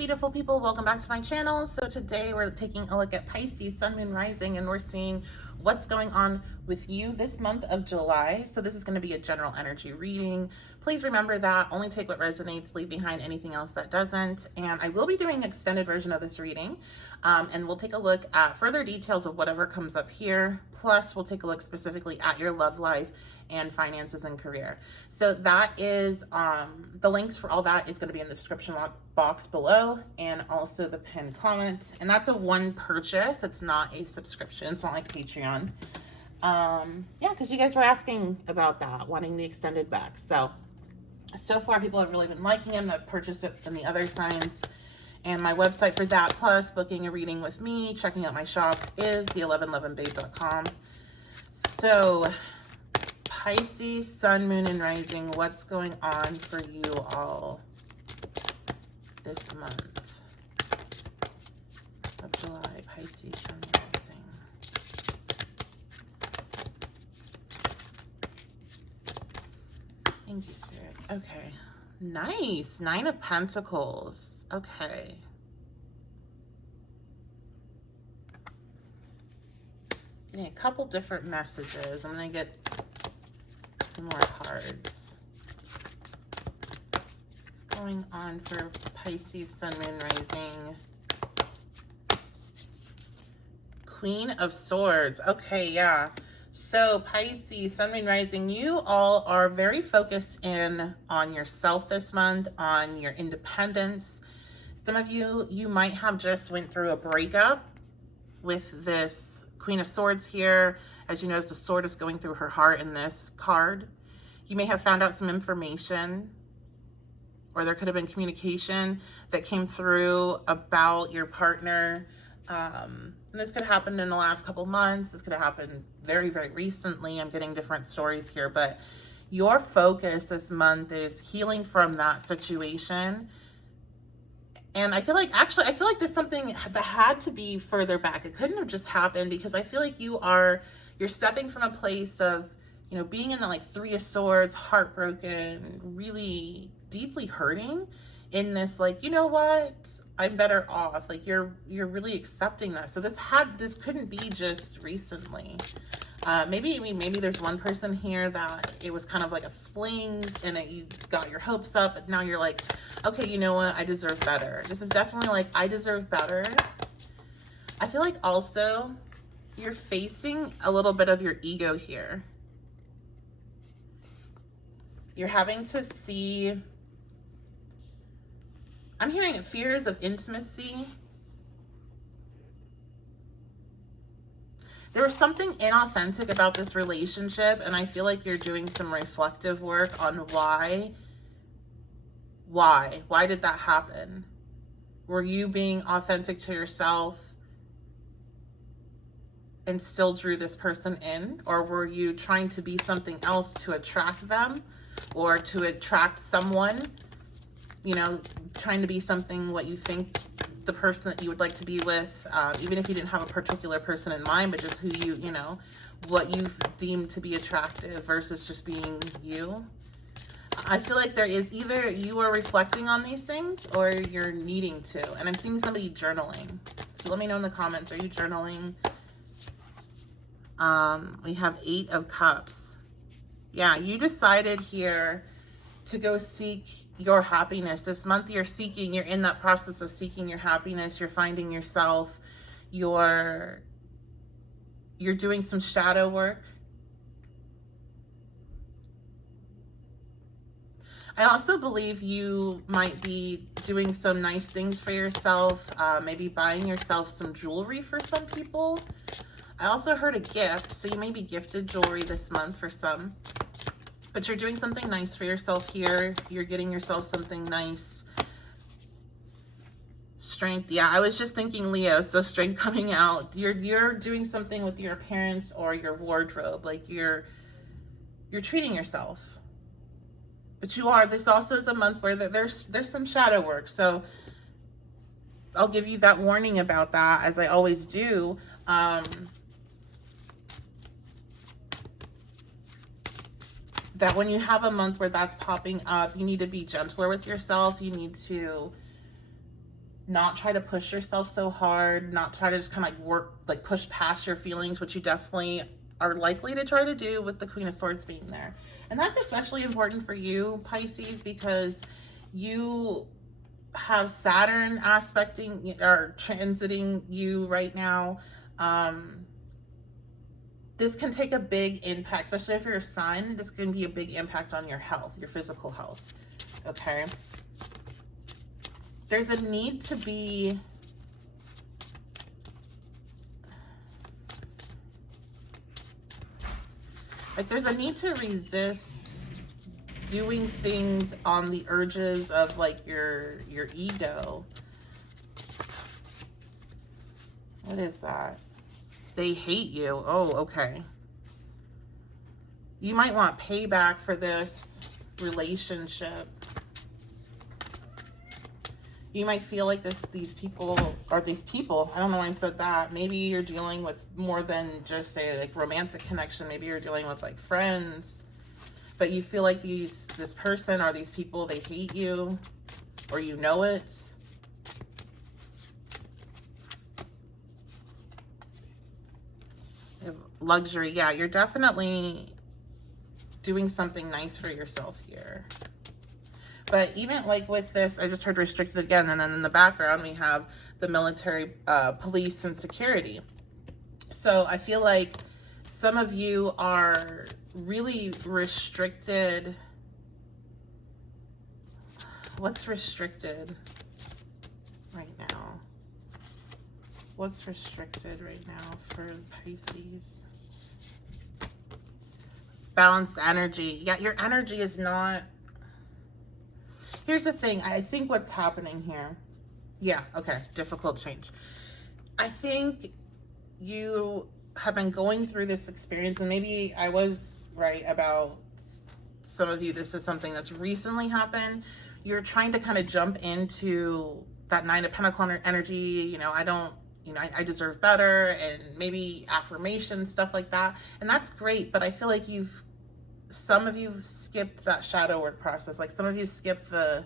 beautiful people, welcome back to my channel. So today we're taking a look at Pisces, Sun, Moon, Rising, and we're seeing what's going on with you this month of July. So this is going to be a general energy reading. Please remember that only take what resonates, leave behind anything else that doesn't. And I will be doing an extended version of this reading, and we'll take a look at further details of whatever comes up here. Plus we'll take a look specifically at your love life and finances and career. So that is the links for all that is going to be in the description box below, and also the pinned comment. And that's a one purchase, it's not a subscription, it's not like Patreon. Yeah, because you guys were asking about that, wanting the extended back. So far people have really been liking them that purchased it from the other signs. And my website for that, plus booking a reading with me, checking out my shop, is the1111babe.com. So Pisces, Sun, Moon, and Rising, what's going on for you all this month of July? Pisces, Sun, Moon, Rising. Thank you, Spirit. Okay. Nice. 9 of Pentacles. Okay. Getting a couple different messages. I'm going to get some more cards. What's going on for Pisces, Sun, Moon, Rising? Queen of Swords. Okay, yeah. So Pisces, Sun, Moon, Rising, you all are very focused in on yourself this month, on your independence. Some of you might have just went through a breakup with this Queen of Swords here. As you notice, the sword is going through her heart in this card. You may have found out some information, or there could have been communication that came through about your partner. And this could have happened in the last couple months. This could have happened very, very recently. I'm getting different stories here, but your focus this month is healing from that situation. And I feel like, actually, I feel like there's something that had to be further back. It couldn't have just happened, because I feel like you're stepping from a place of, you know, being in the like 3 of Swords, heartbroken, really deeply hurting, in this like, you know what, I'm better off. Like you're really accepting that. So this couldn't be just recently. Maybe there's one person here that it was kind of like a fling and you got your hopes up, but now you're like, okay, you know what? I deserve better. This is definitely like, I deserve better. I feel like also you're facing a little bit of your ego here. You're having to see, I'm hearing fears of intimacy. There was something inauthentic about this relationship, and I feel like you're doing some reflective work on why did that happen? Were you being authentic to yourself and still drew this person in? Or were you trying to be something else to attract them, or to attract someone, you know, trying to be something what you think the person that you would like to be with, even if you didn't have a particular person in mind, but just who you know, what you deem to be attractive versus just being you. I feel like there is either you are reflecting on these things or you're needing to. And I'm seeing somebody journaling. So let me know in the comments, are you journaling? We have 8 of Cups. Yeah, you decided here to go seek your happiness. This month you're in that process of seeking your happiness. You're finding yourself. You're doing some shadow work. I also believe you might be doing some nice things for yourself, maybe buying yourself some jewelry for some people. I also heard a gift, so you may be gifted jewelry this month for some. But you're doing something nice for yourself here. You're getting yourself something nice. Strength. Yeah, I was just thinking Leo, so strength coming out. You're doing something with your appearance or your wardrobe. Like you're treating yourself. But this also is a month where there's some shadow work. So I'll give you that warning about that, as I always do. That when you have a month where that's popping up, you need to be gentler with yourself. You need to not try to push yourself so hard, not try to just kind of like work, like push past your feelings, which you definitely are likely to try to do with the Queen of Swords being there. And that's especially important for you, Pisces, because you have Saturn aspecting or transiting you right now. This can take a big impact, especially if you're a sun. This can be a big impact on your health, your physical health. Okay. There's a need to be like, there's a need to resist doing things on the urges of like your ego. What is that? They hate you. Oh, okay. You might want payback for this relationship. You might feel like these people, I don't know why I said that. Maybe you're dealing with more than just a like romantic connection. Maybe you're dealing with like friends, but you feel like this person or these people, they hate you, or you know it. Luxury, yeah, you're definitely doing something nice for yourself here. But even like with this, I just heard restricted again, and then in the background we have the military, police, and security. So I feel like some of you are really restricted. What's restricted right now? What's restricted right now for Pisces? Balanced energy. Yeah, your energy is not... Here's the thing. I think what's happening here... Yeah, okay. Difficult change. I think you have been going through this experience, and maybe I was right about some of you. This is something that's recently happened. You're trying to kind of jump into that Nine of Pentacles energy. You know, I deserve better, and maybe affirmation, stuff like that. And that's great, but I feel like some of you skipped that shadow work process. Like some of you skipped the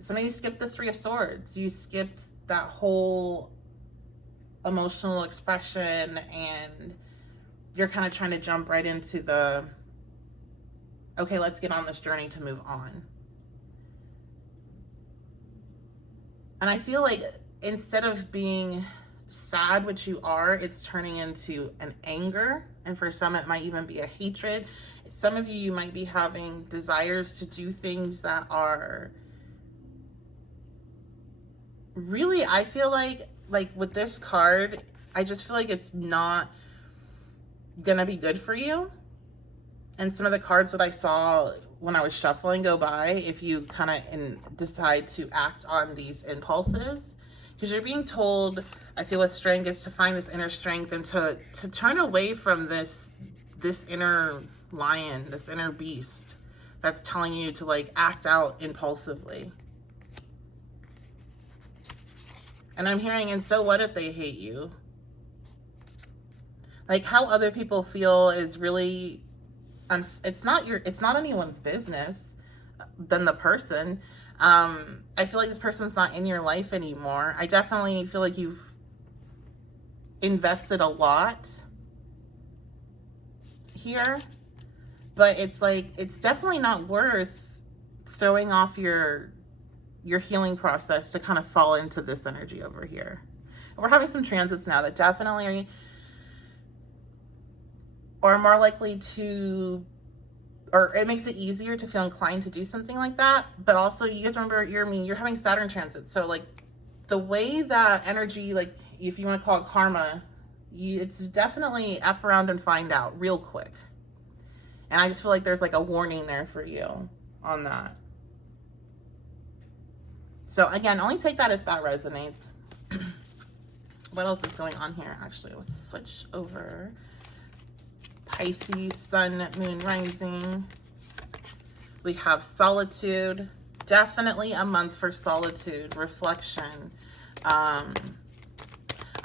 Three of Swords. You skipped that whole emotional expression, and you're kind of trying to jump right into the, okay, let's get on this journey to move on. And I feel like instead of being sad, which you are, it's turning into an anger. And for some, it might even be a hatred. Some of you might be having desires to do things that are really, I feel like with this card, I just feel like it's not gonna be good for you. And some of the cards that I saw when I was shuffling go by, if you kind of decide to act on these impulses, because you're being told, I feel with strength, is to find this inner strength and to turn away from this inner lion, this inner beast that's telling you to like act out impulsively. And I'm hearing, and so what if they hate you? Like, how other people feel is really, it's not anyone's business than the person. I feel like this person's not in your life anymore. I definitely feel like you've invested a lot here, but it's like, it's definitely not worth throwing off your healing process to kind of fall into this energy over here. And we're having some transits now that definitely are more likely to, or it makes it easier to feel inclined to do something like that. But also you get to remember, you're having Saturn transit. So like the way that energy, like if you want to call it karma, it's definitely F around and find out real quick. And I just feel like there's like a warning there for you on that. So again, only take that if that resonates. What else is going on here? Actually, let's switch over. Pisces, Sun, Moon, Rising. We have Solitude. Definitely a month for solitude, reflection. I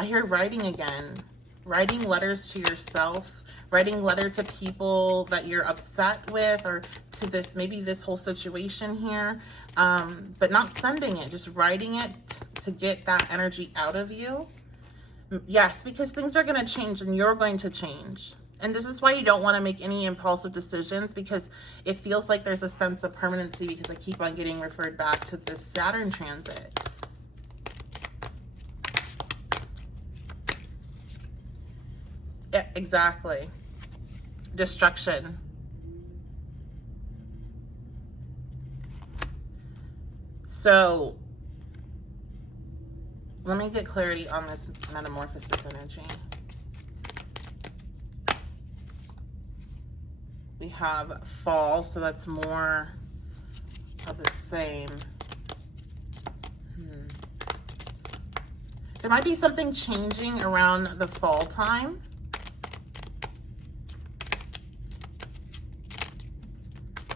hear writing again. Writing letters to yourself. Writing letter to people that you're upset with, or to maybe this whole situation here. But not sending it, just writing it to get that energy out of you. Yes, because things are going to change and you're going to change. And this is why you don't want to make any impulsive decisions, because it feels like there's a sense of permanency, because I keep on getting referred back to this Saturn transit. Yeah, exactly. Destruction. So let me get clarity on this metamorphosis energy. We have fall, so that's more of the same. There might be something changing around the fall time.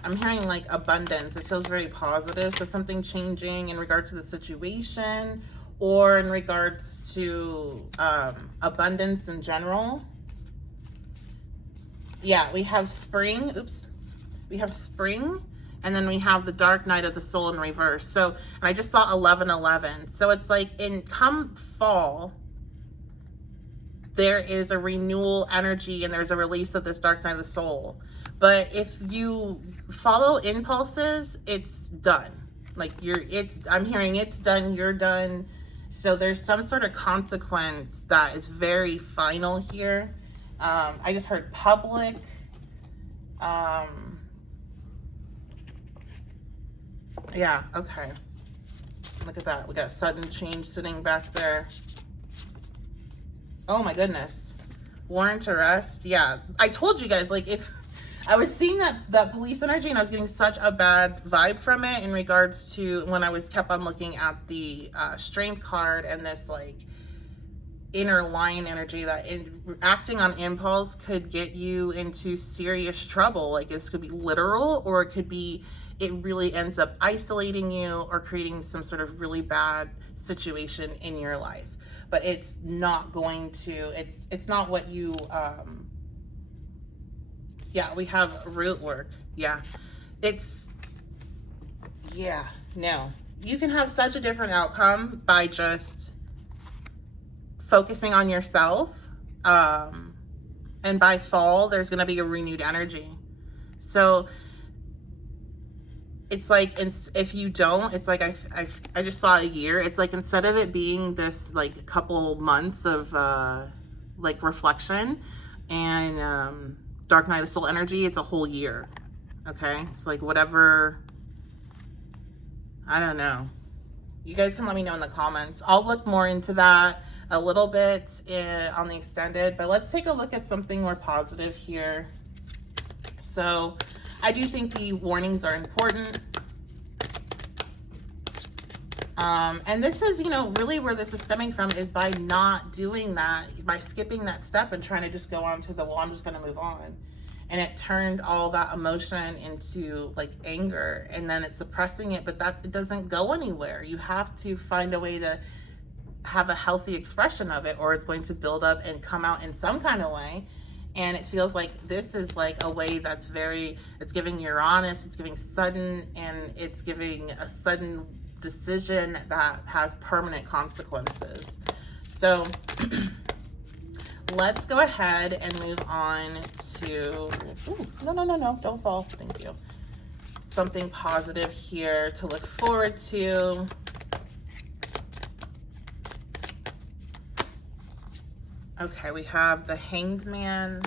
I'm hearing like abundance. It feels very positive. So something changing in regards to the situation, or in regards to abundance in general. Yeah, we have spring. Oops. We have spring, and then we have the dark night of the soul in reverse. So, and I just saw 11:11. So it's like in come fall, there is a renewal energy and there's a release of this dark night of the soul. But if you follow impulses, it's done. Like I'm hearing it's done, you're done. So there's some sort of consequence that is very final here. I just heard public. Yeah, okay. Look at that. We got sudden change sitting back there. Oh my goodness. Warrant arrest. Yeah, I told you guys, like, if I was seeing that police energy, and I was getting such a bad vibe from it in regards to when I was kept on looking at the strength card and this like inner lion energy that acting on impulse could get you into serious trouble. Like this could be literal, or it could be it really ends up isolating you or creating some sort of really bad situation in your life. But it's not going to, it's not what you, yeah, we have root work. Yeah, no. You can have such a different outcome by just focusing on yourself. And by fall, there's going to be a renewed energy. So it's like, if you don't, it's like, I just saw a year. It's like, instead of it being this like couple months of like reflection and dark night of the soul energy, it's a whole year. Okay. It's like whatever, I don't know. You guys can let me know in the comments. I'll look more into that a little bit on the extended, but let's take a look at something more positive here. So I do think the warnings are important. And this is, you know, really where this is stemming from is by not doing that, by skipping that step and trying to just go on to the, well, I'm just going to move on. And it turned all that emotion into like anger, and then it's suppressing it, but that it doesn't go anywhere. You have to find a way to have a healthy expression of it, or it's going to build up and come out in some kind of way. And it feels like this is like a way that's very, it's giving Uranus, it's giving sudden, and it's giving a sudden decision that has permanent consequences. So let's go ahead and move on to, no, don't fall, thank you. Something positive here to look forward to. Okay, we have the Hanged Man.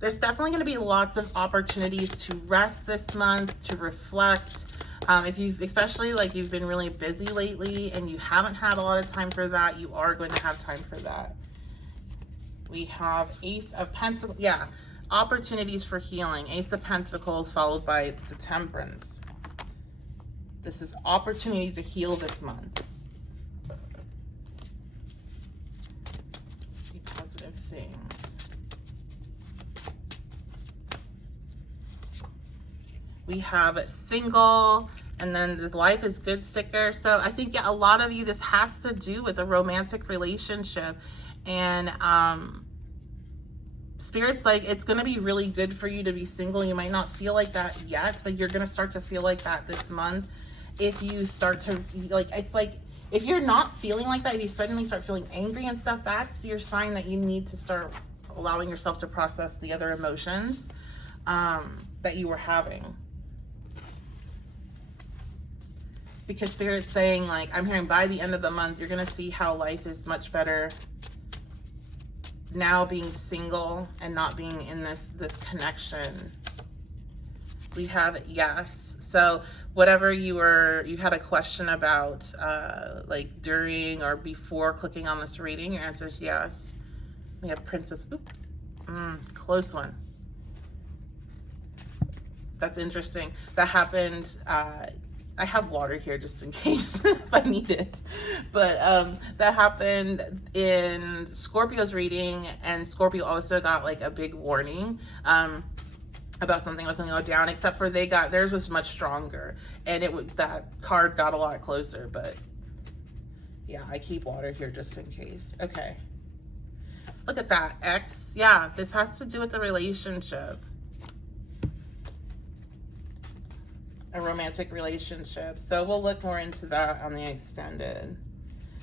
There's definitely going to be lots of opportunities to rest this month, to reflect. If you've, especially like you've been really busy lately and you haven't had a lot of time for that, you are going to have time for that. We have Ace of Pentacles. Yeah, opportunities for healing. Ace of Pentacles followed by the Temperance. This is opportunity to heal this month. Things. We have single, and then the life is good sticker. So I think, yeah, a lot of you, this has to do with a romantic relationship, and Spirit's like, it's going to be really good for you to be single. You might not feel like that yet, but you're going to start to feel like that this month if you start to, like, it's like If you're not feeling like that, if you suddenly start feeling angry and stuff, that's your sign that you need to start allowing yourself to process the other emotions that you were having. Because Spirit's saying, like, I'm hearing by the end of the month, you're going to see how life is much better now being single and not being in this connection. We have yes. So whatever you had a question about, like during or before clicking on this reading, your answer is yes. We have Princess. Oop, close one. That's interesting. That happened. I have water here just in case if I need it. But that happened in Scorpio's reading, and Scorpio also got like a big warning about something was going to go down, except for theirs was much stronger, and that card got a lot closer. But yeah, I keep water here just in case. Okay. Look at that, X. Yeah, this has to do with the relationship. A romantic relationship. So we'll look more into that on the extended.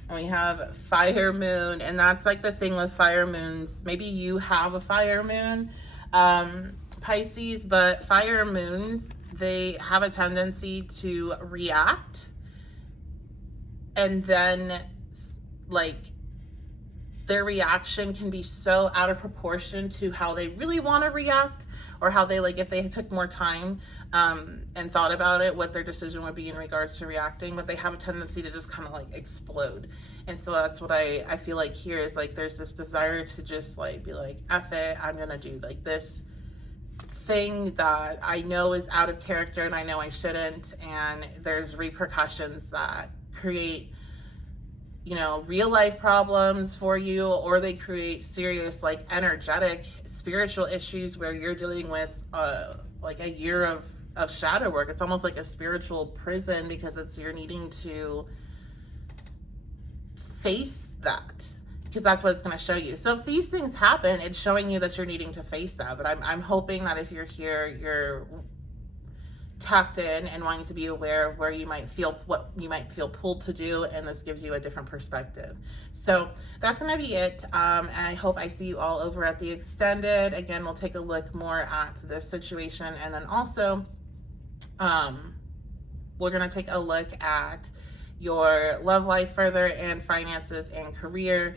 And we have fire moon, and that's like the thing with fire moons. Maybe you have a fire moon, Pisces, but fire moons, they have a tendency to react, and then like their reaction can be so out of proportion to how they really want to react, or how they, like, if they took more time and thought about it, what their decision would be in regards to reacting. But they have a tendency to just kind of like explode. And so that's what I feel like here is, like, there's this desire to just like be like, F it, I'm gonna do like this thing that I know is out of character and I know I shouldn't, and there's repercussions that create, you know, real life problems for you, or they create serious, like, energetic spiritual issues where you're dealing with like a year of shadow work. It's almost like a spiritual prison, because you're needing to face that, because that's what it's going to show you. So if these things happen, it's showing you that you're needing to face that. But I'm hoping that if you're here, you're tapped in and wanting to be aware of where you might feel, what you might feel pulled to do, and this gives you a different perspective. So that's going to be it. And I hope I see you all over at the extended. Again, we'll take a look more at this situation, and then also we're going to take a look at your love life further, and finances and career,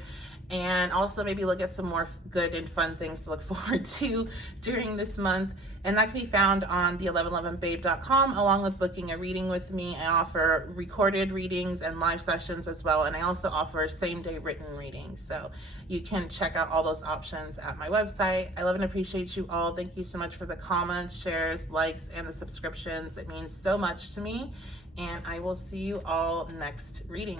and also maybe look at some more good and fun things to look forward to during this month. And that can be found on the 1111babe.com, along with booking a reading with me. I offer recorded readings and live sessions as well, and I also offer same-day written readings. So you can check out all those options at my website. I love and appreciate you all. Thank you so much for the comments, shares, likes, and the subscriptions. It means so much to me, and I will see you all next reading.